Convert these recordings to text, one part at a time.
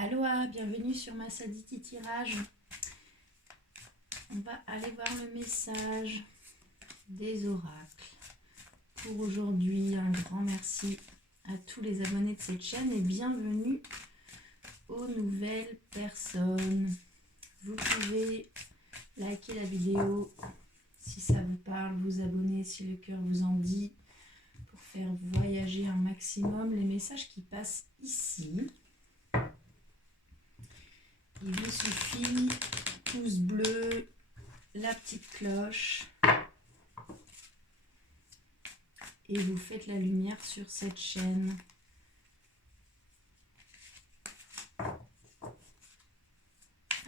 Aloha, bienvenue sur ma Saditi Tirage. On va aller voir le message des oracles. Pour aujourd'hui, un grand merci à tous les abonnés de cette chaîne et bienvenue aux nouvelles personnes. Vous pouvez liker la vidéo si ça vous parle, vous abonner si le cœur vous en dit, pour faire voyager un maximum les messages qui passent ici. Il vous suffit, pouce bleu, la petite cloche et vous faites la lumière sur cette chaîne.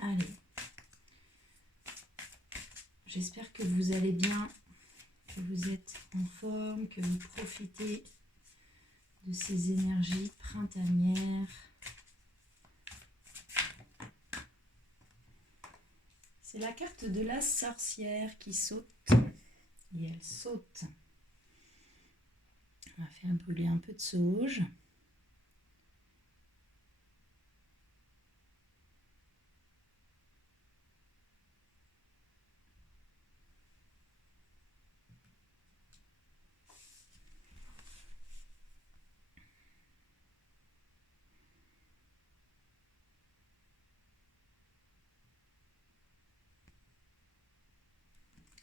Allez, j'espère que vous allez bien, que vous êtes en forme, que vous profitez de ces énergies printanières. C'est la carte de la sorcière qui saute. Et elle saute. On va faire brûler un peu de sauge.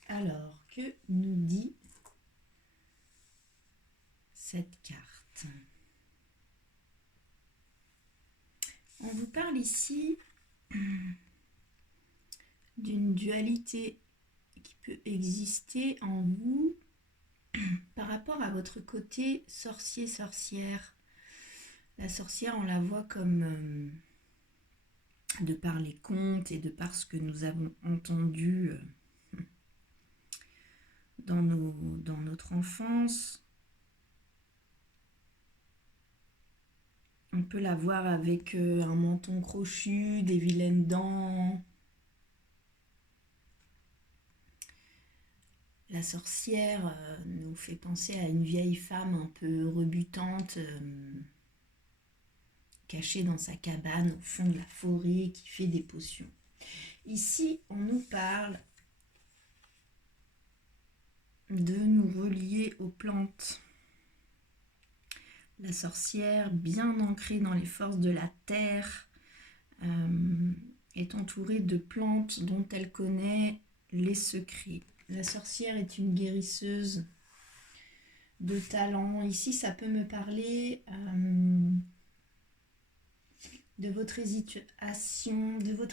Alors, que nous dit cette carte? On vous parle ici d'une dualité qui peut exister en vous par rapport à votre côté sorcier-sorcière. La sorcière, on la voit comme, de par les contes et de par ce que nous avons entendu dans notre enfance. On peut la voir avec un menton crochu, des vilaines dents. La sorcière nous fait penser à une vieille femme un peu rebutante, cachée dans sa cabane au fond de la forêt, qui fait des potions. Ici, on nous parle de nous relier aux plantes. La sorcière, bien ancrée dans les forces de la terre, est entourée de plantes dont elle connaît les secrets. La sorcière est une guérisseuse de talent. Ici, ça peut me parler de votre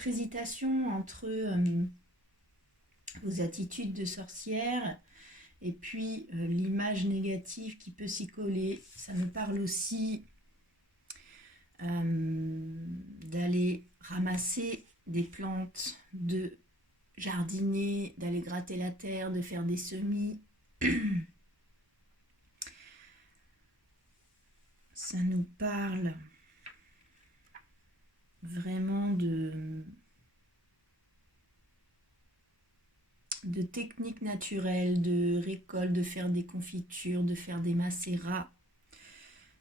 hésitation entre vos attitudes de sorcière et puis l'image négative qui peut s'y coller. Ça me parle aussi d'aller ramasser des plantes, de jardiner, d'aller gratter la terre, de faire des semis. Ça nous parle vraiment de techniques naturelles, de récolte, de faire des confitures, de faire des macérats,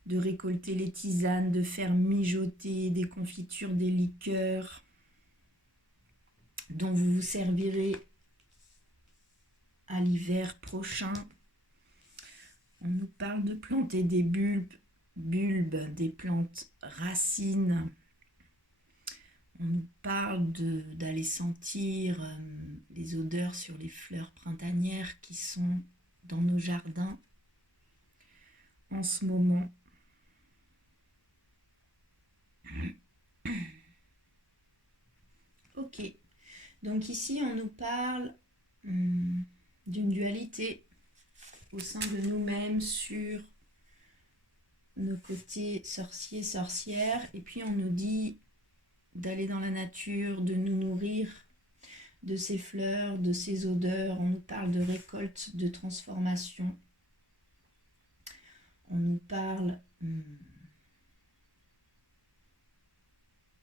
de récolter les tisanes, de faire mijoter des confitures, des liqueurs dont vous vous servirez à l'hiver prochain. On nous parle de planter des bulbes, des plantes racines. On nous parle d'aller sentir les odeurs sur les fleurs printanières qui sont dans nos jardins en ce moment. Ok, donc ici on nous parle d'une dualité au sein de nous-mêmes sur nos côtés sorciers-sorcières, et puis on nous dit d'aller dans la nature, de nous nourrir de ces fleurs, de ces odeurs. On nous parle de récolte, de transformation. On nous parle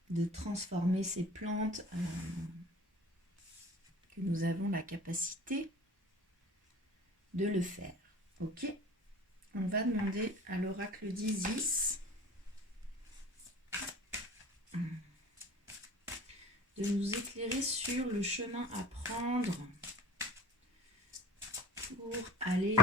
de transformer ces plantes, que nous avons la capacité de le faire. Ok, on va demander à l'oracle d'Isis de nous éclairer sur le chemin à prendre pour aller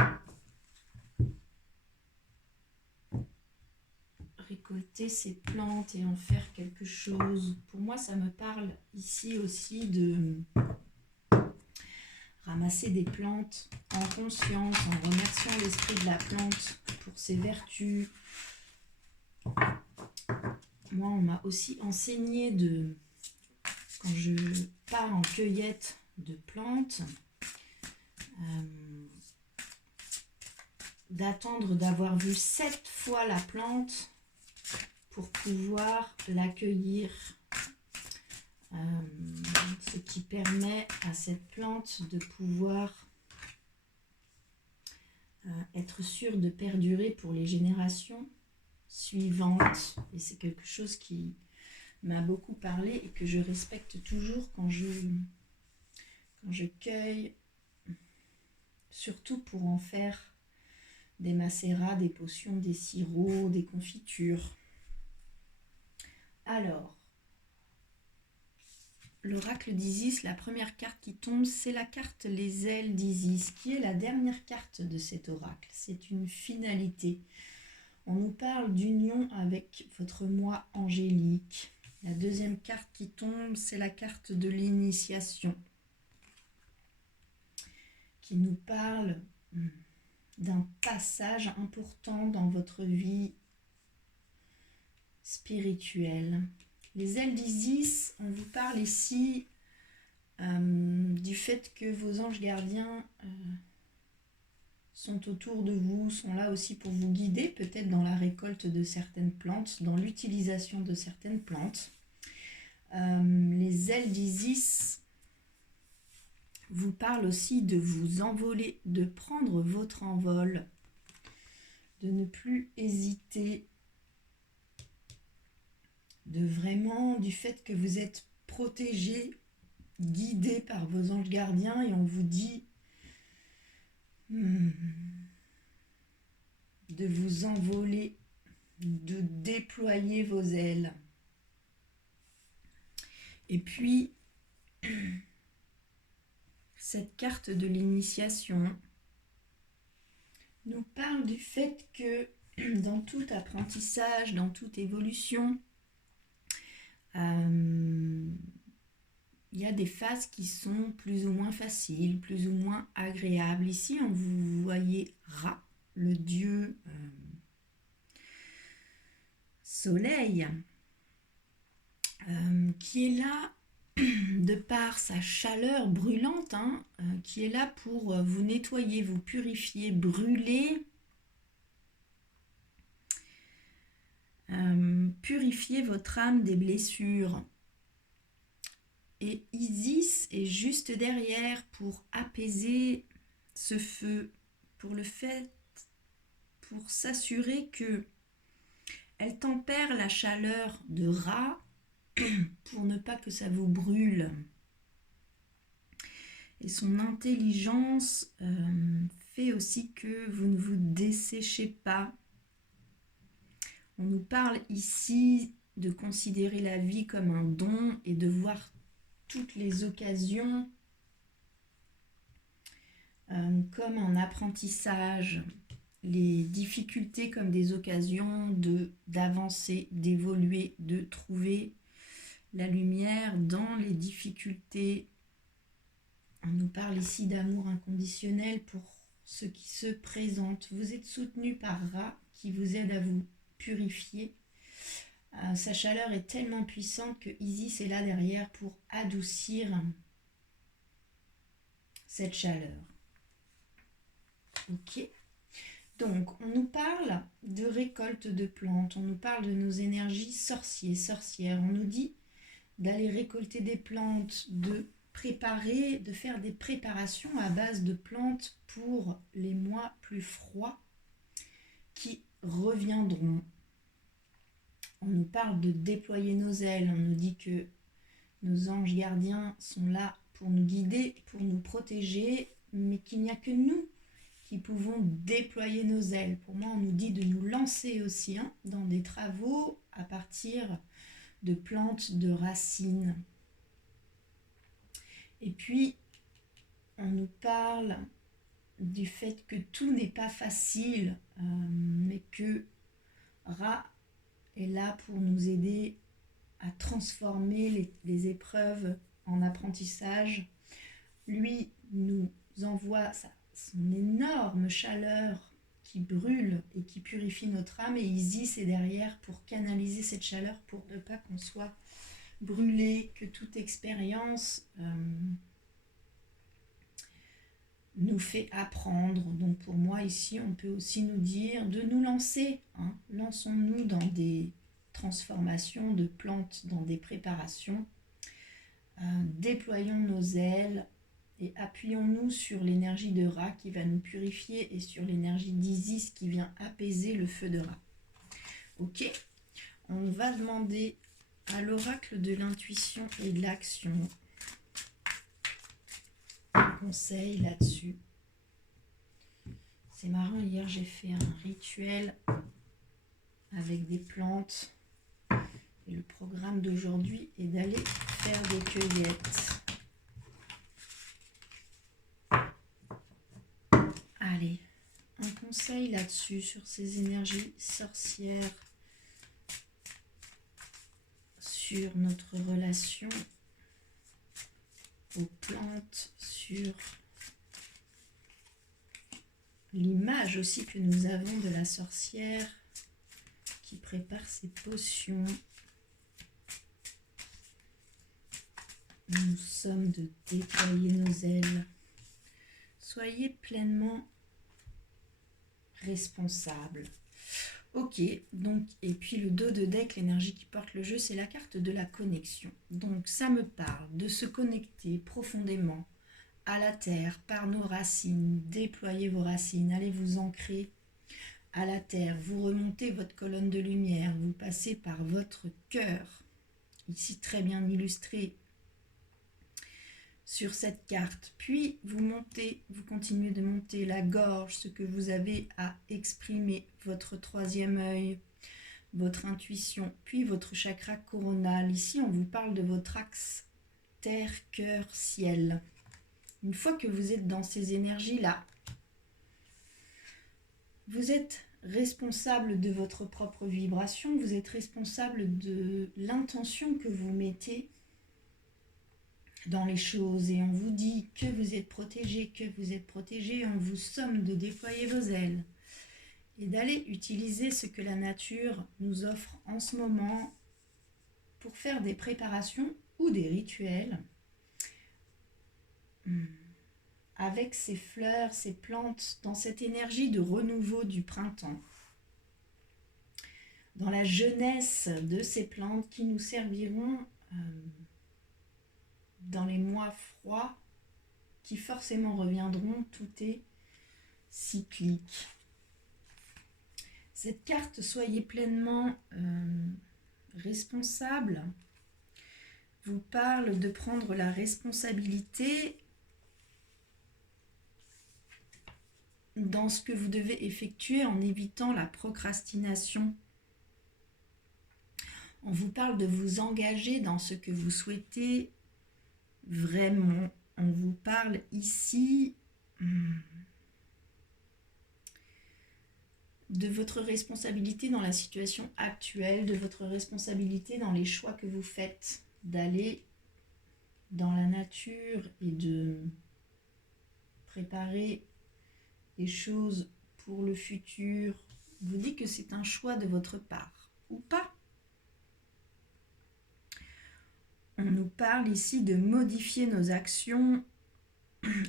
récolter ces plantes et en faire quelque chose. Pour moi, ça me parle ici aussi de ramasser des plantes en conscience, en remerciant l'esprit de la plante pour ses vertus. Moi, on m'a aussi enseigné quand je pars en cueillette de plantes, d'attendre d'avoir vu 7 fois la plante pour pouvoir l'accueillir. Ce qui permet à cette plante de pouvoir être sûre de perdurer pour les générations suivantes. Et c'est quelque chose qui m'a beaucoup parlé et que je respecte toujours quand je cueille, surtout pour en faire des macérats, des potions, des sirops, des confitures. Alors, l'oracle d'Isis, la première carte qui tombe, c'est la carte Les ailes d'Isis, qui est la dernière carte de cet oracle. C'est une finalité. On nous parle d'union avec votre moi angélique. La deuxième carte qui tombe, c'est la carte de l'initiation, qui nous parle d'un passage important dans votre vie spirituelle. Les ailes d'Isis, on vous parle ici du fait que vos anges gardiens sont autour de vous, sont là aussi pour vous guider, peut-être dans la récolte de certaines plantes, dans l'utilisation de certaines plantes. Les ailes d'Isis vous parlent aussi de vous envoler, de prendre votre envol, de ne plus hésiter, du fait que vous êtes protégé, guidé par vos anges gardiens, et on vous dit de vous envoler, de déployer vos ailes. Et puis, cette carte de l'initiation nous parle du fait que dans tout apprentissage, dans toute évolution, il y a des phases qui sont plus ou moins faciles, plus ou moins agréables. Ici, on vous voyez Ra, le dieu soleil, qui est là de par sa chaleur brûlante, qui est là pour vous nettoyer, vous purifier, brûler, purifier votre âme des blessures. Et Isis est juste derrière pour apaiser ce feu, pour s'assurer que elle tempère la chaleur de Ra pour ne pas que ça vous brûle. Et son intelligence fait aussi que vous ne vous desséchez pas. On nous parle ici de considérer la vie comme un don et de voir toutes les occasions comme un apprentissage, les difficultés comme des occasions d'avancer, d'évoluer, de trouver la lumière dans les difficultés. On nous parle ici d'amour inconditionnel pour ce qui se présente. Vous êtes soutenu par Ra qui vous aide à vous purifier. Sa chaleur est tellement puissante que Isis est là derrière pour adoucir cette chaleur. Ok. Donc, on nous parle de récolte de plantes, on nous parle de nos énergies sorcières. On nous dit d'aller récolter des plantes, de préparer, de faire des préparations à base de plantes pour les mois plus froids qui reviendront. On nous parle de déployer nos ailes, on nous dit que nos anges gardiens sont là pour nous guider, pour nous protéger, mais qu'il n'y a que nous qui pouvons déployer nos ailes. Pour moi, on nous dit de nous lancer aussi dans des travaux à partir de plantes, de racines. Et puis, on nous parle du fait que tout n'est pas facile, mais que Ra est là pour nous aider à transformer les épreuves en apprentissage. Lui nous envoie son énorme chaleur qui brûle et qui purifie notre âme, et Isis est derrière pour canaliser cette chaleur pour ne pas qu'on soit brûlé, que toute expérience nous fait apprendre. Donc pour moi ici, on peut aussi nous dire de nous lancer. Lançons-nous dans des transformations de plantes, dans des préparations. Déployons nos ailes et appuyons-nous sur l'énergie de Ra qui va nous purifier et sur l'énergie d'Isis qui vient apaiser le feu de Ra. Ok, on va demander à l'oracle de l'intuition et de l'action un conseil là-dessus. C'est marrant, hier j'ai fait un rituel avec des plantes et le programme d'aujourd'hui est d'aller faire des cueillettes. Allez, un conseil là-dessus, sur ces énergies sorcières, sur notre relation aux plantes, sur l'image aussi que nous avons de la sorcière qui prépare ses potions. Nous sommes de déployer nos ailes. Soyez pleinement responsables. Ok, donc, et puis le dos de deck, l'énergie qui porte le jeu, c'est la carte de la connexion. Donc ça me parle de se connecter profondément à la terre par nos racines. Déployez vos racines, allez vous ancrer à la terre. Vous remontez votre colonne de lumière, vous passez par votre cœur, ici très bien illustré sur cette carte, puis vous montez, vous continuez de monter la gorge, ce que vous avez à exprimer, votre troisième œil, votre intuition, puis votre chakra coronal. Ici, on vous parle de votre axe terre, cœur, ciel. Une fois que vous êtes dans ces énergies-là, vous êtes responsable de votre propre vibration, vous êtes responsable de l'intention que vous mettez dans les choses, et on vous dit que vous êtes protégé, on vous somme de déployer vos ailes et d'aller utiliser ce que la nature nous offre en ce moment pour faire des préparations ou des rituels avec ces fleurs, ces plantes, dans cette énergie de renouveau du printemps, dans la jeunesse de ces plantes qui nous serviront dans les mois froids qui forcément reviendront. Tout est cyclique. Cette carte, soyez pleinement responsable, vous parle de prendre la responsabilité dans ce que vous devez effectuer en évitant la procrastination. On vous parle de vous engager dans ce que vous souhaitez vraiment. On vous parle ici de votre responsabilité dans la situation actuelle, de votre responsabilité dans les choix que vous faites, d'aller dans la nature et de préparer des choses pour le futur. Je vous dis que c'est un choix de votre part, ou pas. On nous parle ici de modifier nos actions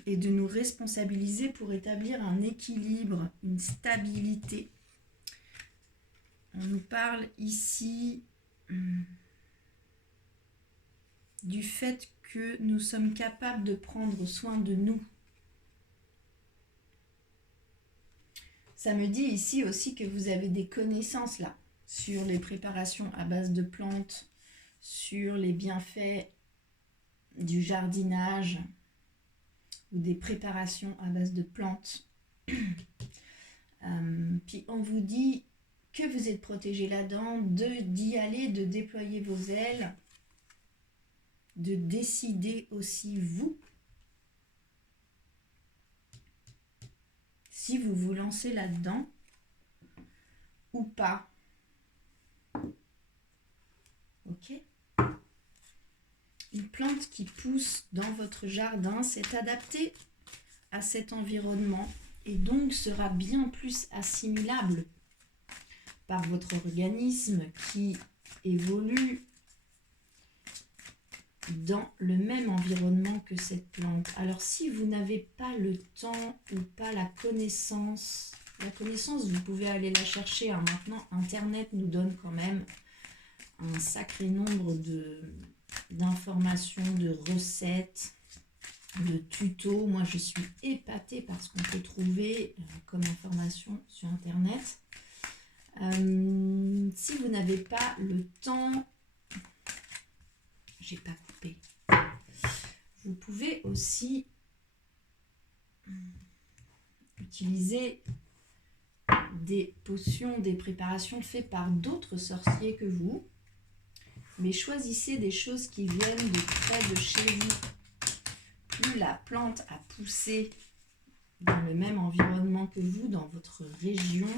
et de nous responsabiliser pour établir un équilibre, une stabilité. On nous parle ici du fait que nous sommes capables de prendre soin de nous. Ça me dit ici aussi que vous avez des connaissances là sur les préparations à base de plantes, sur les bienfaits du jardinage ou des préparations à base de plantes. Puis on vous dit que vous êtes protégé là-dedans, d'y aller, de déployer vos ailes, de décider aussi vous si vous vous lancez là-dedans ou pas. Ok ? Une plante qui pousse dans votre jardin s'est adaptée à cet environnement et donc sera bien plus assimilable par votre organisme qui évolue dans le même environnement que cette plante. Alors si vous n'avez pas le temps ou pas la connaissance, vous pouvez aller la chercher. Hein. Maintenant, Internet nous donne quand même un sacré nombre d'informations, de recettes, de tutos. Moi, je suis épatée par ce qu'on peut trouver comme information sur Internet. Si vous n'avez pas le temps, j'ai pas coupé. Vous pouvez aussi utiliser des potions, des préparations faites par d'autres sorciers que vous, mais choisissez des choses qui viennent de près de chez vous. Plus la plante a poussé dans le même environnement que vous, dans votre région,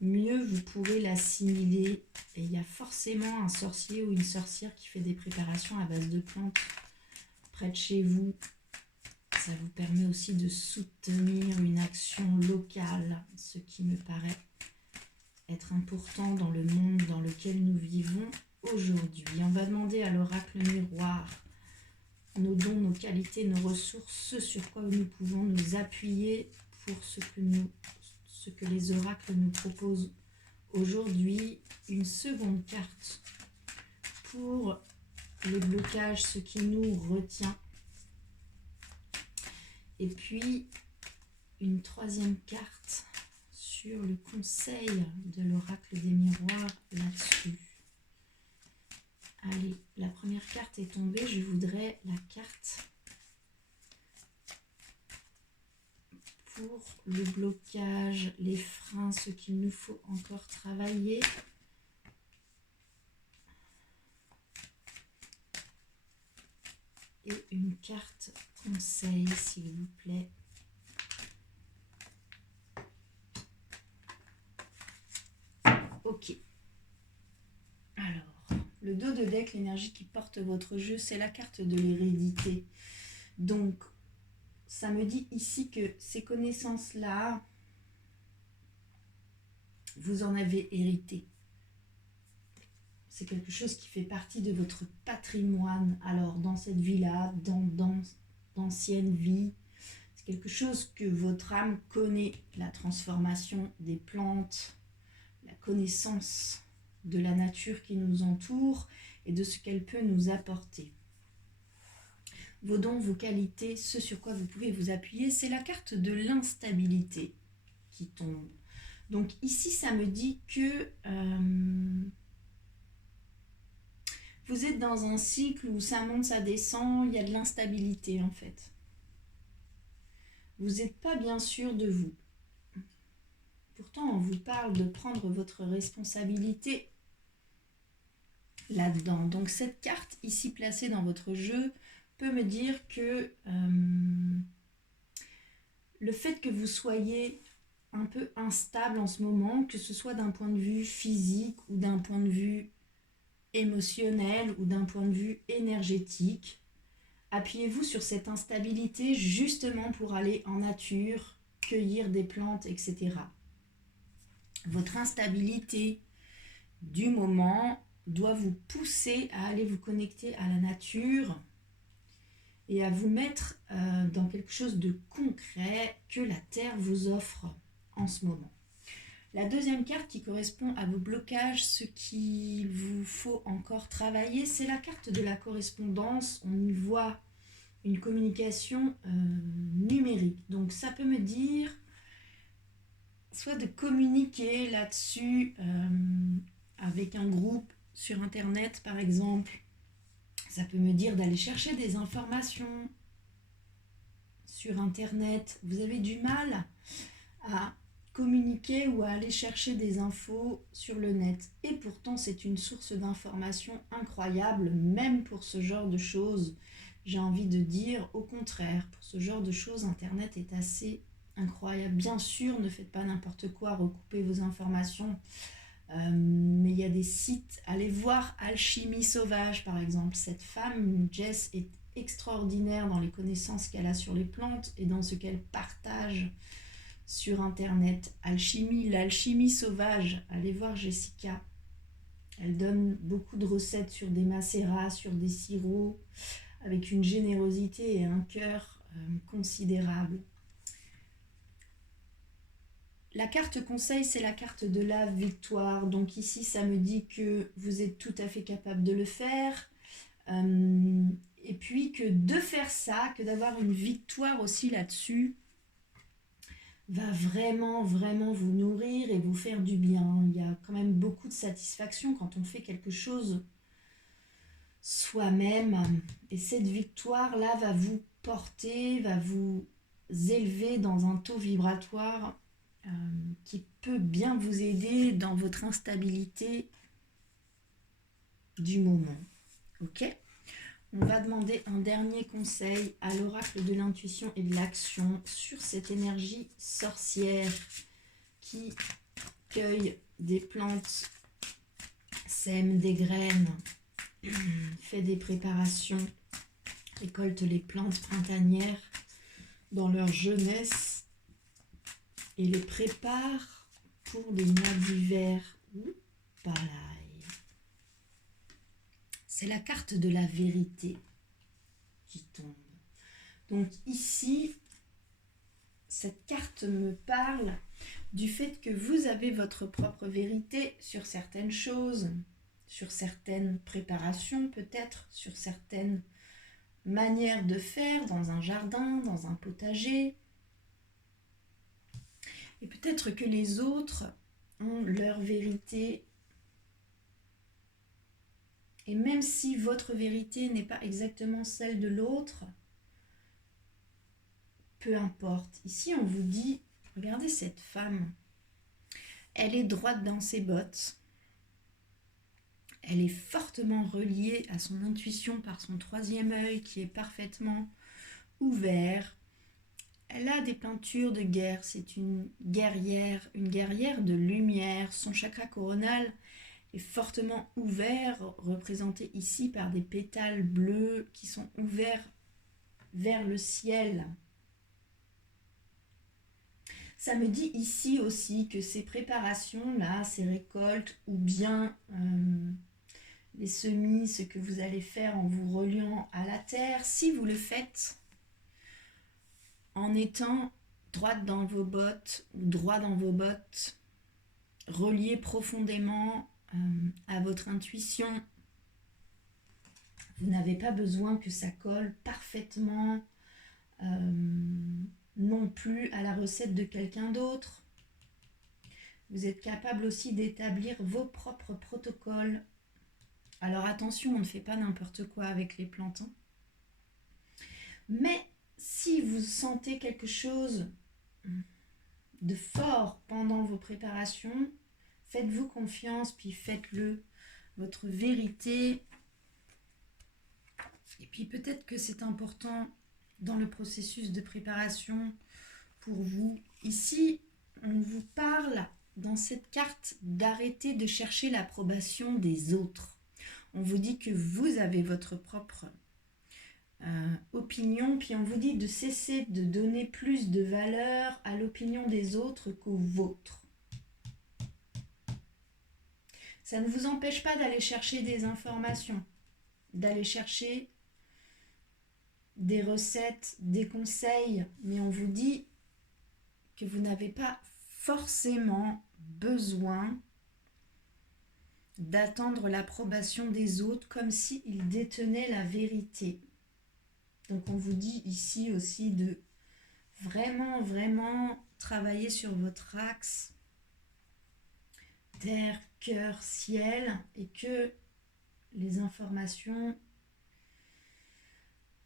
mieux vous pourrez l'assimiler. Et il y a forcément un sorcier ou une sorcière qui fait des préparations à base de plantes près de chez vous. Ça vous permet aussi de soutenir une action locale, ce qui me paraît être important dans le monde dans lequel nous vivons aujourd'hui. On va demander à l'oracle miroir nos dons, nos qualités, nos ressources, ce sur quoi nous pouvons nous appuyer pour ce que les oracles nous proposent aujourd'hui. Une seconde carte pour les blocages, ce qui nous retient. Et puis, une troisième carte sur le conseil de l'oracle des miroirs là-dessus. Allez, la première carte est tombée. Je voudrais la carte pour le blocage, les freins, ce qu'il nous faut encore travailler. Et une carte conseil, s'il vous plaît. Ok. Alors, le dos de deck, l'énergie qui porte votre jeu, c'est la carte de l'hérédité. Donc, ça me dit ici que ces connaissances-là, vous en avez hérité. C'est quelque chose qui fait partie de votre patrimoine. Alors, dans cette vie-là, dans d'anciennes vies, c'est quelque chose que votre âme connaît. La transformation des plantes, la connaissance de la nature qui nous entoure et de ce qu'elle peut nous apporter. Vos dons, vos qualités, ce sur quoi vous pouvez vous appuyer, c'est la carte de l'instabilité qui tombe. Donc ici, ça me dit que vous êtes dans un cycle où ça monte, ça descend, il y a de l'instabilité en fait. Vous n'êtes pas bien sûr de vous. Pourtant, on vous parle de prendre votre responsabilité là-dedans. Donc cette carte ici placée dans votre jeu peut me dire que le fait que vous soyez un peu instable en ce moment, que ce soit d'un point de vue physique ou d'un point de vue émotionnel ou d'un point de vue énergétique, appuyez-vous sur cette instabilité justement pour aller en nature, cueillir des plantes, etc. Votre instabilité du moment doit vous pousser à aller vous connecter à la nature et à vous mettre dans quelque chose de concret que la Terre vous offre en ce moment. La deuxième carte qui correspond à vos blocages, ce qu'il vous faut encore travailler, c'est la carte de la correspondance. On y voit une communication numérique. Donc ça peut me dire soit de communiquer là-dessus avec un groupe sur Internet par exemple. Ça peut me dire d'aller chercher des informations sur Internet. Vous avez du mal à communiquer ou à aller chercher des infos sur le net. Et pourtant, c'est une source d'information incroyable, même pour ce genre de choses. J'ai envie de dire, au contraire, pour ce genre de choses, Internet est assez incroyable. Bien sûr, ne faites pas n'importe quoi, recoupez vos informations. Mais il y a des sites, allez voir Alchimie Sauvage par exemple. Cette femme, Jess, est extraordinaire dans les connaissances qu'elle a sur les plantes et dans ce qu'elle partage sur Internet. L'alchimie sauvage, allez voir Jessica. Elle donne beaucoup de recettes sur des macérats, sur des sirops, avec une générosité et un cœur considérable. La carte conseil, c'est la carte de la victoire. Donc ici, ça me dit que vous êtes tout à fait capable de le faire. Et puis que de faire ça, que d'avoir une victoire aussi là-dessus, va vraiment, vraiment vous nourrir et vous faire du bien. Il y a quand même beaucoup de satisfaction quand on fait quelque chose soi-même. Et cette victoire-là va vous porter, va vous élever dans un taux vibratoire qui peut bien vous aider dans votre instabilité du moment. Ok ? On va demander un dernier conseil à l'oracle de l'intuition et de l'action sur cette énergie sorcière qui cueille des plantes, sème des graines, fait des préparations, récolte les plantes printanières dans leur jeunesse et les prépare pour les mois d'hiver ou pareil. C'est la carte de la vérité qui tombe. Donc ici, cette carte me parle du fait que vous avez votre propre vérité sur certaines choses, sur certaines préparations peut-être, sur certaines manières de faire dans un jardin, dans un potager. Et peut-être que les autres ont leur vérité. Et même si votre vérité n'est pas exactement celle de l'autre, peu importe. Ici, on vous dit, regardez cette femme. Elle est droite dans ses bottes. Elle est fortement reliée à son intuition par son troisième œil qui est parfaitement ouvert. Elle a des peintures de guerre. C'est une guerrière de lumière. Son chakra coronal est fortement ouvert, représenté ici par des pétales bleus qui sont ouverts vers le ciel. Ça me dit ici aussi que ces préparations-là, ces récoltes, ou bien les semis, ce que vous allez faire en vous reliant à la terre, si vous le faites en étant droite dans vos bottes ou droit dans vos bottes, relié profondément à votre intuition, vous n'avez pas besoin que ça colle parfaitement non plus à la recette de quelqu'un d'autre. Vous êtes capable aussi d'établir vos propres protocoles. Alors attention, on ne fait pas n'importe quoi avec les plantes. Mais si vous sentez quelque chose de fort pendant vos préparations, faites-vous confiance, puis faites-le. Votre vérité. Et puis peut-être que c'est important dans le processus de préparation pour vous. Ici, on vous parle dans cette carte d'arrêter de chercher l'approbation des autres. On vous dit que vous avez votre propre opinion, puis on vous dit de cesser de donner plus de valeur à l'opinion des autres qu'aux vôtres. Ça ne vous empêche pas d'aller chercher des informations, d'aller chercher des recettes, des conseils, mais on vous dit que vous n'avez pas forcément besoin d'attendre l'approbation des autres comme s'ils détenaient la vérité. Donc on vous dit ici aussi de vraiment, vraiment travailler sur votre axe terre, cœur, ciel, et que les informations,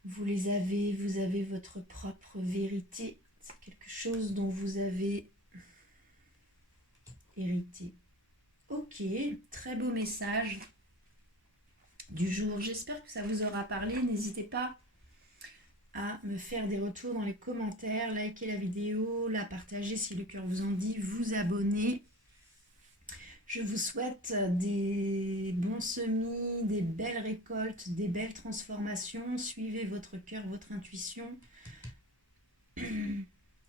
vous avez votre propre vérité. C'est quelque chose dont vous avez hériter. Ok, très beau message du jour. J'espère que ça vous aura parlé. N'hésitez pas à me faire des retours dans les commentaires, liker la vidéo, la partager si le cœur vous en dit, vous abonner. Je vous souhaite des bons semis, des belles récoltes, des belles transformations. Suivez votre cœur, votre intuition.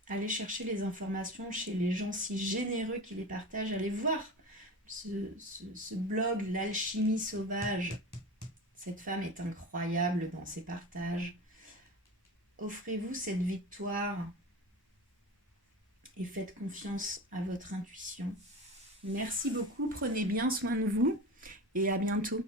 Allez chercher les informations chez les gens si généreux qui les partagent. Allez voir ce blog, l'alchimie sauvage. Cette femme est incroyable dans ses partages. Offrez-vous cette victoire et faites confiance à votre intuition. Merci beaucoup, prenez bien soin de vous et à bientôt.